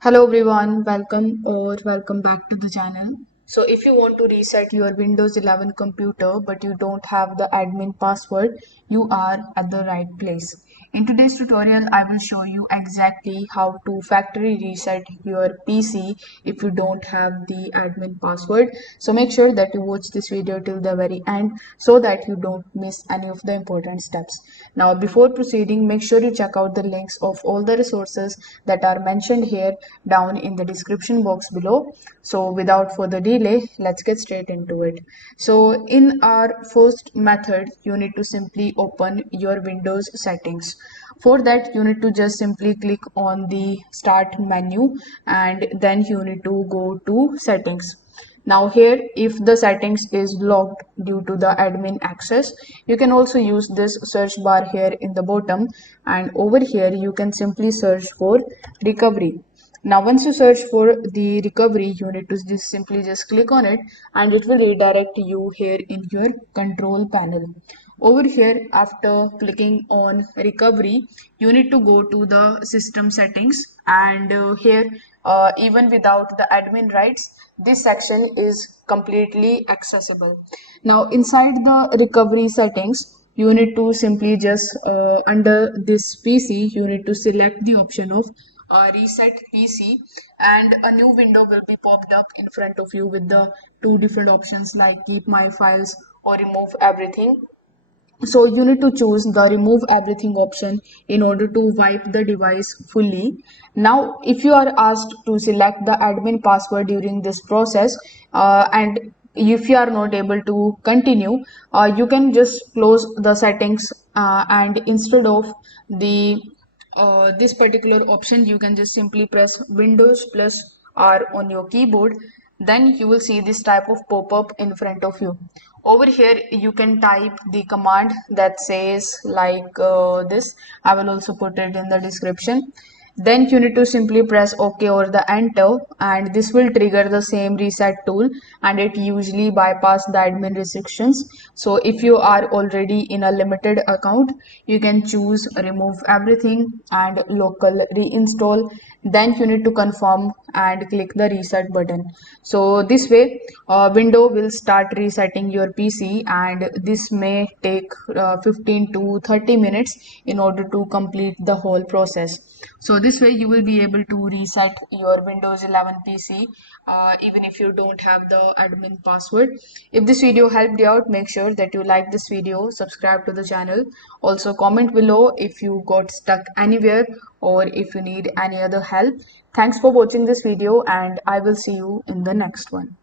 Hello everyone, welcome back to the channel. So if you want to reset your Windows 11 computer but you don't have the admin password, you are at the right place. In today's tutorial, I will show you exactly how to factory reset your PC if you don't have the admin password. So make sure that you watch this video till the very end so that you don't miss any of the important steps. Now before proceeding, make sure you check out the links of all the resources that are mentioned here down in the description box below. So without further delay, let's get straight into it. So in our first method, you need to simply open your Windows settings. For that, you need to just simply click on the start menu and then you need to go to settings. Now here, if the settings is locked due to the admin access, you can also use this search bar here in the bottom, and over here you can simply search for recovery. Now once you search for the recovery, you need to just click on it and it will redirect you here in your control panel. Over here, after clicking on recovery, you need to go to the system settings, and here, even without the admin rights, this section is completely accessible. Now inside the recovery settings, you need to simply just under this PC, you need to select the option of reset PC, and a new window will be popped up in front of you with the two different options like keep my files or remove everything. So you need to choose the remove everything option in order to wipe the device fully. Now if you are asked to select the admin password during this process, and if you are not able to continue, you can just close the settings, and instead of the this particular option, you can just simply press Windows plus R on your keyboard. Then you will see this type of pop-up in front of you. Over here you can type the command that says like this. I will also put it in the description. Then you need to simply press OK or the enter, and this will trigger the same reset tool, and it usually bypass the admin restrictions. So if you are already in a limited account, you can choose remove everything and local reinstall. Then you need to confirm and click the reset button. So this way, window will start resetting your PC, and this may take 15 to 30 minutes in order to complete the whole process. So this way you will be able to reset your Windows 11 PC, even if you don't have the admin password. If this video helped you out, make sure that you like this video, subscribe to the channel. Also comment below if you got stuck anywhere or if you need any other help. Thanks for watching this video, and I will see you in the next one.